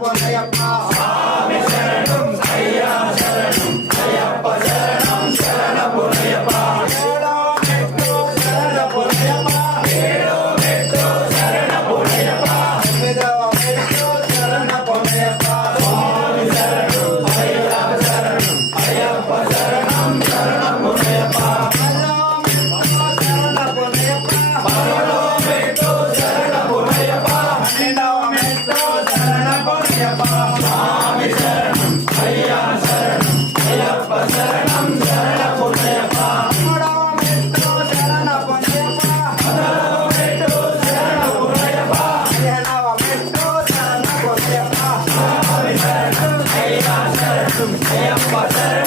పొన్నయ్యప్ప స్వామి శరణం అయ్యా శరణం అయ్యప్ప శరణం శరణ పొన్నయ్యప్ప ఏడో మెట్టు శరణ పొన్నయ్యప్ప ఏడో మెట్టు శరణ పొన్నయ్యప్ప ఎనిమిదో మెట్టు శరణ పొన్నయ్యప్ప స్వామి శరణం అయ్యా శరణం అయ్యప్ప శరణం శరణ పొన్నయ్యప్ప పదో మెట్టు శరణ పొన్నయ్యప్ప పన్నెండవ మెట్టు శరణ పొన్నయ్యప్ప స్వామి శరణం అయ్యా శరణం అయ్యప్ప శరణం శరణ పొన్నయ్యప్ప మూడవ మెట్టు శరణ పొన్నయ్యప్ప పదవ మెట్టు శరణ పొన్నయ్యప్ప పదిహేనవ మెట్టు శరణ పొన్నయ్యప్ప స్వామి శరణం అయ్యా శరణం అయ్యప్ప శరణం